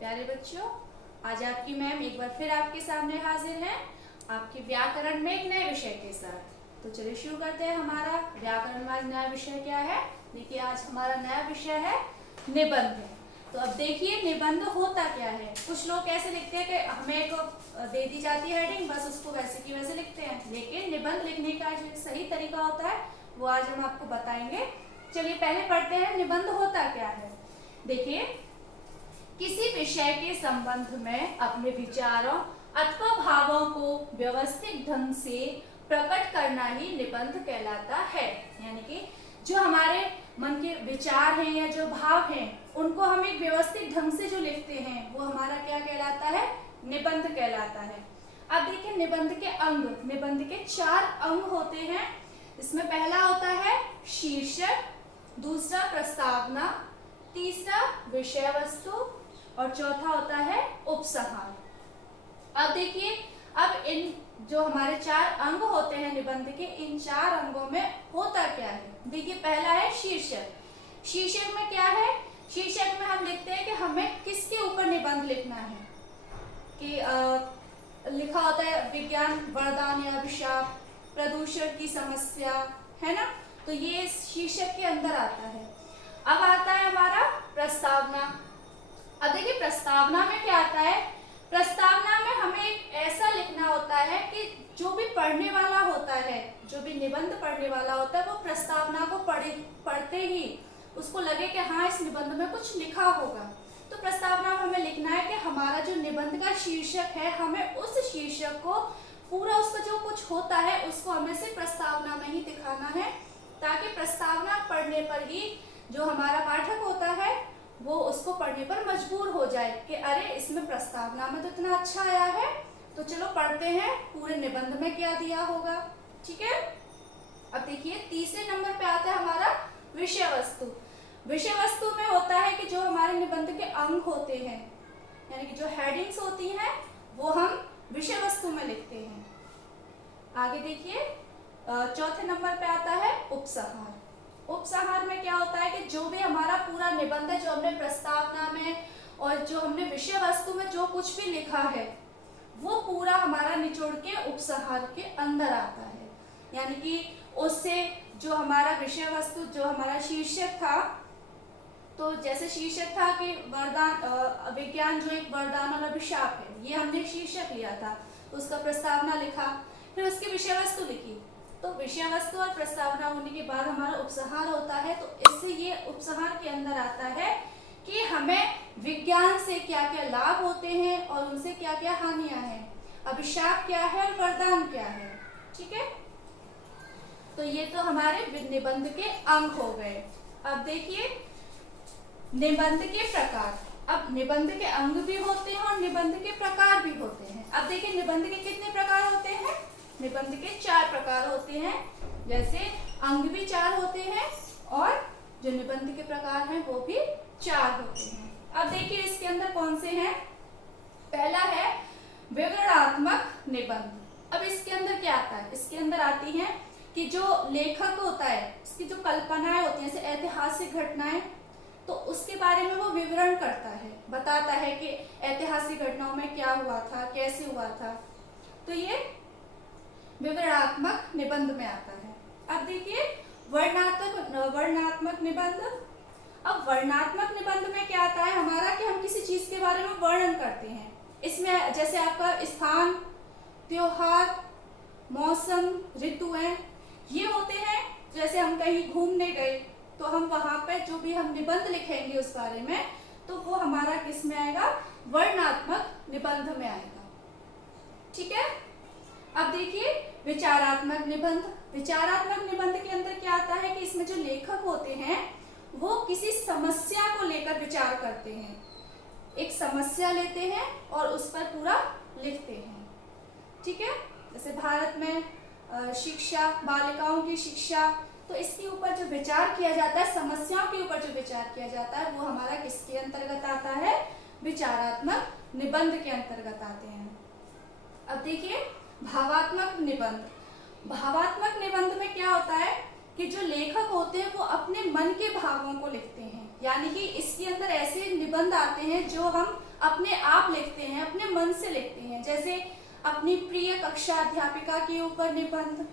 प्यारे बच्चों, आज आपकी मैम एक बार फिर आपके सामने हाजिर है आपके व्याकरण में एक नए विषय के साथ। तो चलिए शुरू करते हैं। हमारा व्याकरण में आज नया विषय क्या है? देखिए, आज हमारा नया विषय है निबंध। तो अब देखिए निबंध होता क्या है। कुछ लोग ऐसे लिखते हैं कि हमें एक दे दी जाती है हेडिंग, बस उसको वैसे की वैसे लिखते हैं, लेकिन निबंध लिखने का जो एक सही तरीका होता है वो आज हम आपको बताएंगे। चलिए पहले पढ़ते हैं निबंध होता क्या है। देखिए, किसी विषय के संबंध में अपने विचारों अथवा भावों को व्यवस्थित ढंग से प्रकट करना ही निबंध कहलाता है। यानी कि जो हमारे मन के विचार हैं या जो भाव हैं उनको हम एक व्यवस्थित ढंग से जो लिखते हैं वो हमारा क्या कहलाता है? निबंध कहलाता है। अब देखिए निबंध के अंग, निबंध के 4 अंग होते हैं। इसमें पहला होता है शीर्षक, दूसरा प्रस्तावना, तीसरा विषय वस्तु और चौथा होता है उपसंहार। अब देखिए, अब इन जो हमारे 4 अंग होते हैं निबंध के, इन 4 अंगों में होता क्या है। देखिए, पहला है शीर्षक। शीर्षक में क्या है? शीर्षक में हम लिखते हैं कि हमें किसके ऊपर निबंध लिखना है। कि लिखा होता है विज्ञान वरदान या अभिशाप, प्रदूषण की समस्या, है ना। तो ये शीर्षक के अंदर आता है। अब आता है हमारा प्रस्तावना। अब देखिए प्रस्तावना में क्या आता है? प्रस्तावना में हमें एक ऐसा लिखना होता है कि जो भी पढ़ने वाला होता है, जो भी निबंध पढ़ने वाला होता है, वो प्रस्तावना को पढ़ते ही उसको लगे कि हाँ इस निबंध में कुछ लिखा होगा। तो प्रस्तावना में हमें लिखना है कि हमारा जो निबंध का शीर्षक है, हमें उस शीर्षक को पूरा उसका जो कुछ होता है उसको हमें से प्रस्तावना में ही दिखाना है, ताकि प्रस्तावना पढ़ने पर ही जो हमारा पाठक होता है वो उसको पढ़ने पर मजबूर हो जाए कि अरे इसमें प्रस्तावना में तो इतना अच्छा आया है, तो चलो पढ़ते हैं पूरे निबंध में क्या दिया होगा। ठीक है। अब देखिए तीसरे नंबर पे आता है हमारा विषय वस्तु। विषय वस्तु में होता है कि जो हमारे निबंध के अंग होते हैं, यानी कि जो हेडिंग्स होती हैं वो हम विषय वस्तु में लिखते हैं। आगे देखिए चौथे नंबर पे आता है उपसंहार। उपसंहार में क्या होता है कि जो भी हमारा पूरा निबंध है, जो हमने प्रस्तावना में और जो हमने विषय वस्तु में जो कुछ भी लिखा है वो पूरा हमारा निचोड़ के उपसंहार के अंदर आता है। यानी कि उससे जो हमारा विषय वस्तु, जो हमारा शीर्षक था, तो जैसे शीर्षक था कि वरदान विज्ञान जो एक वरदान और अभिशाप है, ये हमने शीर्षक लिया था, उसका प्रस्तावना लिखा, फिर उसकी विषय वस्तु लिखी। तो विषय वस्तु और प्रस्तावना होने के बाद हमारा उपसंहार होता है। तो इससे ये उपसंहार के अंदर आता है कि हमें विज्ञान से क्या क्या लाभ होते हैं और उनसे क्या क्या हानियां हैं, अभिशाप क्या है और वरदान क्या है। ठीक है। तो ये तो हमारे निबंध के अंग हो गए। अब देखिए निबंध के प्रकार। अब निबंध के अंग भी होते हैं और निबंध के प्रकार भी होते हैं। अब देखिए निबंध के कितने प्रकार होते हैं? निबंध के 4 प्रकार होते हैं। जैसे अंग भी 4 होते हैं और जो निबंध के प्रकार हैं वो भी 4 होते हैं। अब देखिए इसके अंदर कौन से हैं। पहला है विवरणात्मक निबंध। अब इसके अंदर क्या आता है? इसके अंदर आती है कि जो लेखक होता है उसकी जो कल्पनाएं होती हैं, जैसे ऐतिहासिक घटनाएं, तो उसके बारे में वो विवरण करता है, बताता है कि ऐतिहासिक घटनाओं में क्या हुआ था, कैसे हुआ था। तो ये विवरणात्मक निबंध में आता है। अब देखिए वर्णनात्मक निबंध। अब वर्णनात्मक निबंध में क्या आता है हमारा कि हम किसी चीज के बारे में वर्णन करते हैं। इसमें जैसे आपका स्थान, त्योहार, मौसम, ऋतुएं, ये होते हैं। जैसे हम कहीं घूमने गए तो हम वहां पे जो भी हम निबंध लिखेंगे उस बारे में, तो वो हमारा किस में आएगा? वर्णनात्मक निबंध में आएगा। ठीक है। अब देखिए विचारात्मक निबंध। विचारात्मक निबंध के अंदर क्या आता है कि इसमें जो लेखक होते हैं वो किसी समस्या को लेकर विचार करते हैं, एक समस्या लेते हैं और उस पर पूरा लिखते हैं। ठीक है। जैसे भारत में शिक्षा, बालिकाओं की शिक्षा, तो इसके ऊपर जो विचार किया जाता है, समस्याओं के ऊपर जो विचार किया जाता है, वो हमारा किसके अंतर्गत आता है? विचारात्मक निबंध के अंतर्गत आते हैं। अब देखिए भावात्मक निबंध। भावात्मक निबंध में क्या होता है कि जो लेखक होते हैं वो अपने मन के भावों को लिखते हैं। यानी कि इसके अंदर ऐसे निबंध आते हैं जो हम अपने आप लिखते हैं, अपने मन से लिखते हैं। जैसे अपनी प्रिय कक्षा अध्यापिका के ऊपर निबंध,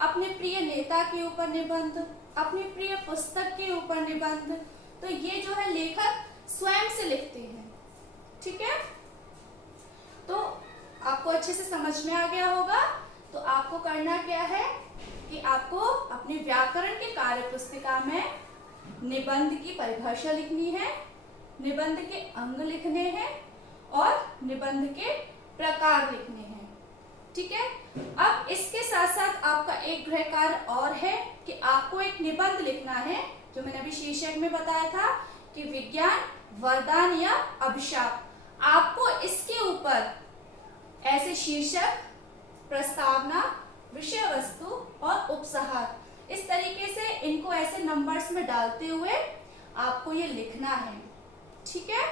अपने प्रिय नेता के ऊपर निबंध, अपनी प्रिय पुस्तक के ऊपर निबंध। तो ये जो है लेखक स्वयं से लिखते हैं। ठीक है, तो आपको अच्छे से समझ में आ गया होगा। तो आपको करना क्या है कि आपको अपनी व्याकरण के कार्य पुस्तिका में निबंध की परिभाषा लिखनी है, निबंध के अंग लिखने हैं और निबंध के प्रकार लिखने हैं। ठीक है, अब इसके साथ साथ आपका एक गृह कार्य और है कि आपको एक निबंध लिखना है, जो मैंने अभी शीर्षक में बताया था कि विज्ञान वरदान या अभिशाप। आपको इसके ऊपर ऐसे शीर्षक, प्रस्तावना, विषय वस्तु और उपसहार, इस तरीके से इनको ऐसे नंबर्स में डालते हुए आपको ये लिखना है। ठीक है।